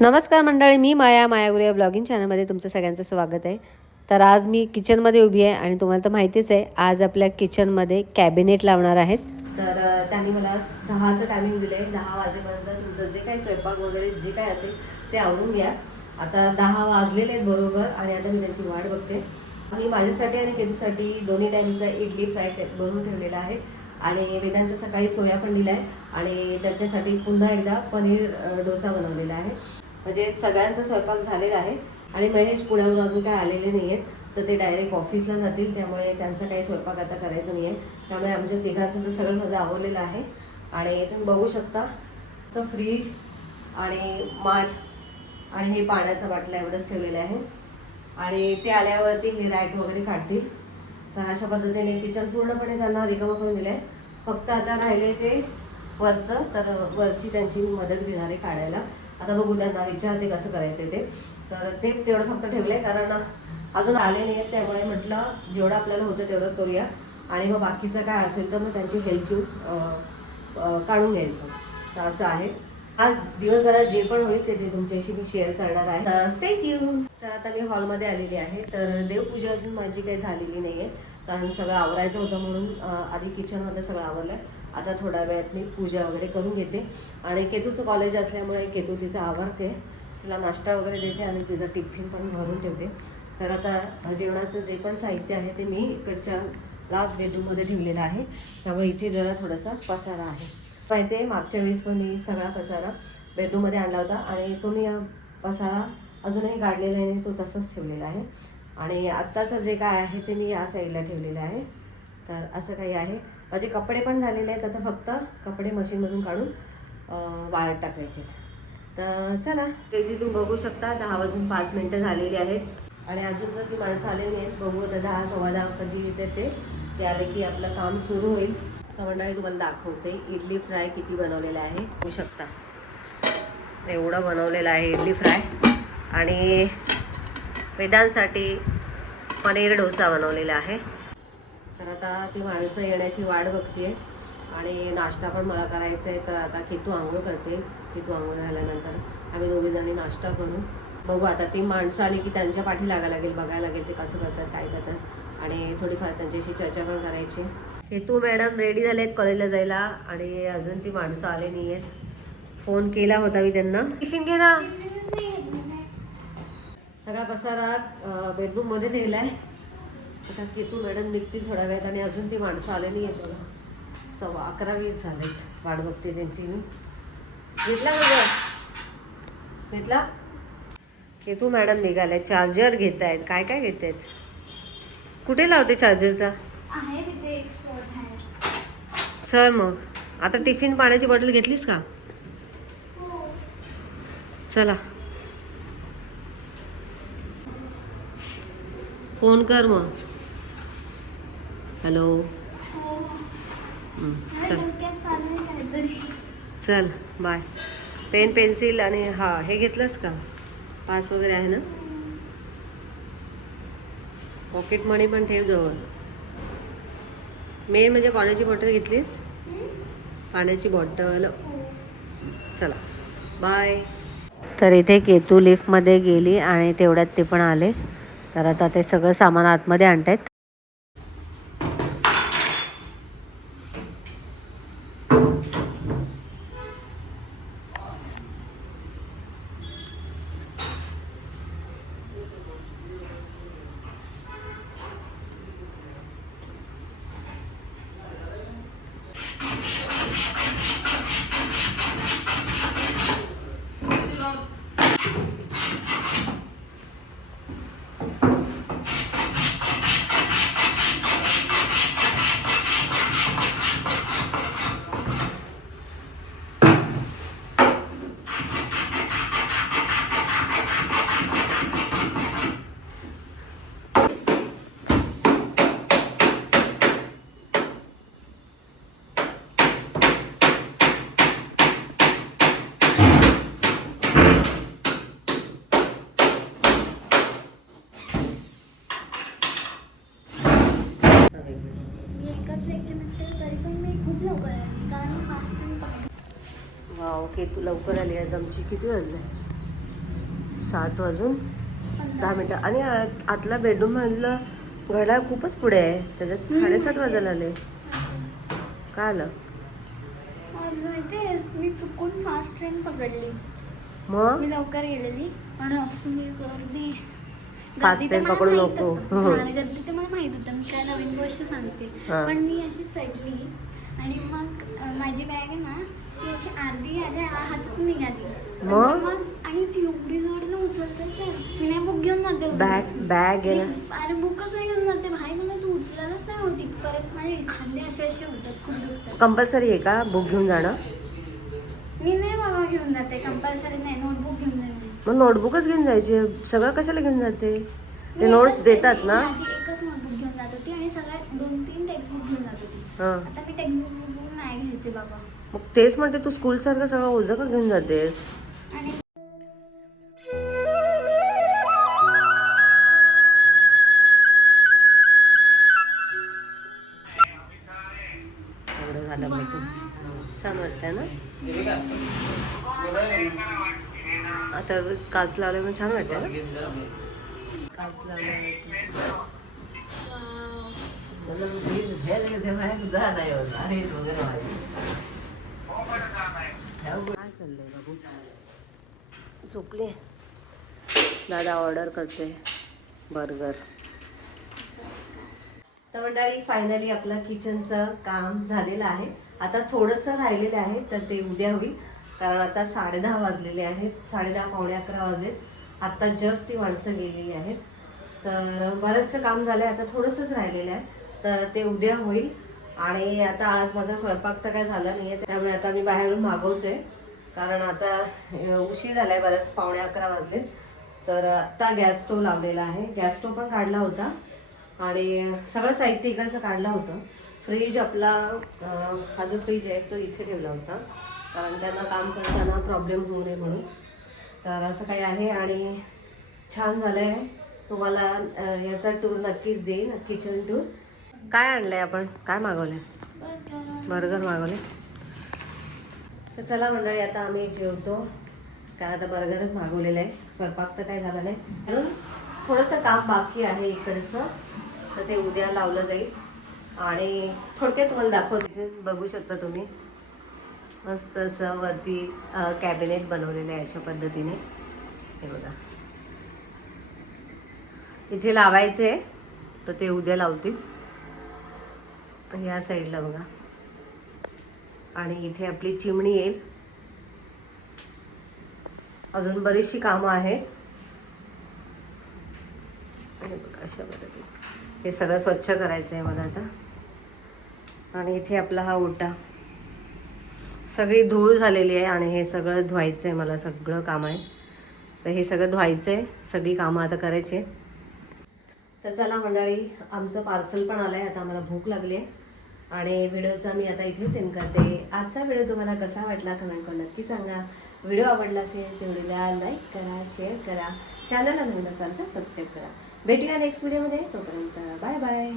नमस्कार मंडळी, मी माया गुरे ब्लॉगिंग चॅनलमध्ये तुमचं सगळ्यांचं स्वागत आहे. तर आज मी किचनमध्ये उभी आहे आणि तुम्हाला तर माहितीच आहे, आज आपल्या किचनमध्ये कॅबिनेट लावणार आहेत. तर त्यांनी मला 10चं टायमिंग दिलं आहे. 10 वाजेपर्यंत तुमचं जे काही स्वयंपाक वगैरे जे काही असेल ते आवरून घ्या. आता 10 वाजलेले आहेत बरोबर आणि आता मी त्यांची वाट बघते. मी माझ्यासाठी आणि केतूसाठी दोन्ही टाईमचा इडली फ्राय बनवून ठेवलेला आहे आणि वेदांचा सकाळी सोया पण दिला आहे आणि त्याच्यासाठी पुन्हा एकदा पनीर डोसा बनवलेला आहे. म्हणजे सगळ्यांचा स्वयंपाक झालेला आहे आणि महेश पुण्याहून अजून काय आलेले नाही आहेत, तर ते डायरेक्ट ऑफिसला जातील. त्यामुळे त्यांचा काही स्वयंपाक आता करायचा नाही आहे. त्यामुळे आमच्या तिघांचं तर सगळं माझं आवडलेलं आहे. आणि तुम्ही बघू शकता तर फ्रीज आणि माठ आणि हे पाण्याचा बाटला एवढंच ठेवलेलं आहे आणि ते आल्यावरती हे रॅक वगैरे काढतील. तर अशा पद्धतीने किचन पूर्णपणे त्यांना रिकामं करून दिलं आहे. फक्त आता राहिले ते वरचं, तर वरची त्यांची मदत घेणार आहे काढायला. आता बघू, त्यांना विचारते कसं करायचं ते. तर तेच तेवढं फक्त ठेवलं आहे कारण अजून आले नाही आहेत. त्यामुळे म्हटलं जेवढं आपल्याला होतं तेवढं करूया आणि मग बाकीचं काय असेल तर मग त्यांची हेल्प घेऊन काढून घ्यायचं. तर असं आहे. आज दिवसभरात जे पण होईल ते तुमच्याशी मी शेअर करणार आहे. Stay tune. तर आता मी हॉलमध्ये आलेली आहे. तर देवपूजा अजून माझी काही झालेली नाही आहे कारण सगळं आवरायचं होतं म्हणून आधी किचनमध्ये सगळं आवरलं आहे. आता थोड्या वेळात मी पूजा वगैरे करून घेते आणि केतूचं कॉलेज असल्यामुळे केतू तिचं आवरते, तिला नाश्ता वगैरे देते आणि तिचा टिफिन पण भरून ठेवते. तर आता जेवणाचं जे पण साहित्य आहे ते मी इकडच्या लास्ट बेडरूममध्ये ठेवलेलं आहे. त्यामुळे इथे जरा थोडासा पसारा आहे. माहिती आहे, मागच्या वेळेस पण मी सगळा पसारा बेडरूममध्ये आणला होता आणि तो मी पसारा अजूनही काढलेला नाही, तो तसंच ठेवलेला आहे. आणि आत्ताचं जे काय आहे ते मी या साईडला ठेवलेलं आहे. तर असं काही आहे. माझे कपडे पण झालेले आहेत. आता फक्त कपडे मशीनमधून काढून वाळत टाकायचे. तर चला, ते तिथून बघू शकता 10 वाजून 5 मिनटं झालेली आहेत आणि अजून तर ती माणसं आलेली आहेत. बघू आता 10 सव्वा 10 कधी येते ते आले की आपलं काम सुरू होईल. तर मंडळी तुम्हाला दाखवते इडली फ्राय किती बनवलेला आहे. बघू शकता एवढं बनवलेलं आहे इडली फ्राय. आणि वेदांसाठी पनीर डोसा बनवलेला आहे. तर आता ती माणसं येण्याची वाट बघते आणि नाश्ता पण मला करायचा आहे. तर आता केतू आंघोळ करते. केतू आंघोळ झाल्यानंतर आम्ही दोघीजणी नाश्ता करू. बघू आता ती माणसं आली की त्यांच्या पाठी लागायला लागेल, बघायला लागेल ते कसं करतात काय करतात आणि थोडीफार त्यांच्याशी चर्चा पण करायची. केतू मॅडम रेडी झाले आहेत कॉलेजला जायला आणि अजून ती माणसं आले नाही आहेत. फोन केला होता मी त्यांना. टिफिन घे ना. सगळा पसारा बेडरूममध्ये नेला आहे. आता केतू मॅडम निघतील थोड्या वेळात आणि अजून ती माणसं आले नाही आहेत. मला 11:15 झालेत, वाट बघते त्यांची मी. घेतला का घेतला? केतू मॅडम निघाले, चार्जर घेत आहेत. काय काय घेत आहेत? कुठे लावते चार्जरचा? सर मग आता टिफिन पाण्याची बॉटल घेतलीस का? चला फोन कर मग. हॅलो. चल चल बाय. पेन पेन्सिल आणि हे घेतलंच का? पास वगैरे आहे ना? पॉकेट मनी पण ठेव जवळ. मेन म्हणजे पाण्याची बॉटल घेतलीस? पाण्याची बॉटल. चला बाय. तर इथे केतू लिफ्टमध्ये गेली आणि तेवढ्यात ते पण आले. तर आता ते सगळं सामान आतमध्ये आणतायत. वाव, केतू लवकर आली आज आमची. किती वाजले? 7 वाजून 10 मिनटं. आणि आतला बेडरूम मधलं घड्याळ खूपच पुढे आहे, त्याच्यात 7:30 वाजायला आले. काय आलं मी चुकून फास्ट ट्रेन पकडली. मग? मी लवकर गेलेली आणि असं गर्दी. फास्ट ट्रेन पकडू नको. गर्दी तर मला माहित होतं, मी काय नवीन गोष्ट सांगते. पण मी अशी चढली आणि मग माझी बॅग आहे ना ती अशी अर्धी हातात निघाली. मग आणि ती एवढी जोरनं उचलते सर, मी नाही बुक घेऊन जाते. बॅग आहे ना. अरे बुकच नाही घेऊन जाते भाई, मला तू उचलायलाच नाही होती. परत माझे खांदे असे होतात, खूप दुखतात. कंपल्सरी आहे का बुक घेऊन जाणं? मी नाही बाबा घेऊन जाते, कंपल्सरी नाही. नोटबुक घेऊन जाते. मग नोटबुकच घेऊन जायची, सगळं कशाला घेऊन जाते? ते नोट्स देतात ना. एकच नोटबुक घेऊन जात होती आणि सगळ्या 2-3 टेक्स्टबुक घेऊन जात होती. आता मी टेक्स्टबुक नाही घेते बाबा. मग तेच म्हणते, तू स्कूल सारखं सगळं ओझं का घेऊन जातेस? आणि एवढं झालं पाहिजे. छान वाटतंय ना. आता काच लावल्यामुळे छान वाटतंय ना. काच लावल्यामुळे काय चाललंय बाबू? झोपले. दादा ऑर्डर करते बर्गर. तर मंडळी फायनली आपलं किचनचं काम झालेलं आहे. आता थोडंसं राहिलेलं आहे, तर ते उद्या होईल. कारण आता 10:30 वाजलेले आहेत. 10:30 पावणे 11 वाजले. आत्ता जस्ट ती माणसं गेलेली आहेत. तर बरंचसं काम झालं आहे, आता थोडंसंच राहिलेलं आहे, तर ते उद्या होईल. आणि आता आज माझा स्वयंपाक तर काय झाला नाही आहे, त्यामुळे आता मी बाहेरून मागवते. कारण आता उशीर झाला आहे, बरंच पावणे 11 वाजले. तर आत्ता गॅस स्टोव लावलेला आहे. गॅस स्टोव पण काढला होता आणि सगळं साहित्य इकडचं काढलं होतं. फ्रीज आपला हा जो फ्रीज आहे तो इथे ठेवला होता, कारण त्यांना काम करताना प्रॉब्लेम होऊ नये म्हणून. तर असं काही आहे आणि छान झालं आहे. तुम्हाला याचा टूर नक्कीच देईन, किचन टूर. काय आणलं आहे आपण? काय मागवलं आहे? बर्गर मागवले. तर चला मंडळी, आता आम्ही जेवतो, कारण आता बर्गरच मागवलेलं आहे. स्वयंपाक तर काही झाला नाही, म्हणून थोडंसं काम बाकी आहे इकडचं, तर ते उद्या लावलं जाईल. आणि थोडक्यात तुम्हाला दाखवते. बघू शकता तुम्ही, मस्त असं वरती कॅबिनेट बनवलेलं आहे अशा पद्धतीने. हे बघा, इथे लावायचे आहे, तर ते उद्या लावतील. या साईडला बघा, आणि इथे आपली चिमणी येईल. अजून बरीचशी कामं आहेत. आणि बघा अशा पद्धतीने हे सगळं स्वच्छ करायचं आहे मला आता. आणि इथे आपला हा ओटा, सगळी धूळ झालेली आहे आणि हे सगळं धुवायचं आहे मला. सगळं काम आहे, तर हे सगळं धुवायचं आहे. सगळी कामं आता करायची आहे. तर चला मंडळी, आमचं पार्सल पण आलं आहे. आता आम्हाला भूक लागली आहे आणि व्हिडिओचा मी आता इथे सेंड करते. आजचा व्हिडिओ तुम्हाला कसा वाटला कमेंट करून नक्की सांगा. व्हिडिओ आवडला असेल तर व्हिडिओला लाईक करा, शेअर करा, चॅनलला नवीन असाल तर सबस्क्राईब करा. भेटूया नेक्स्ट व्हिडिओमध्ये. तोपर्यंत बाय बाय.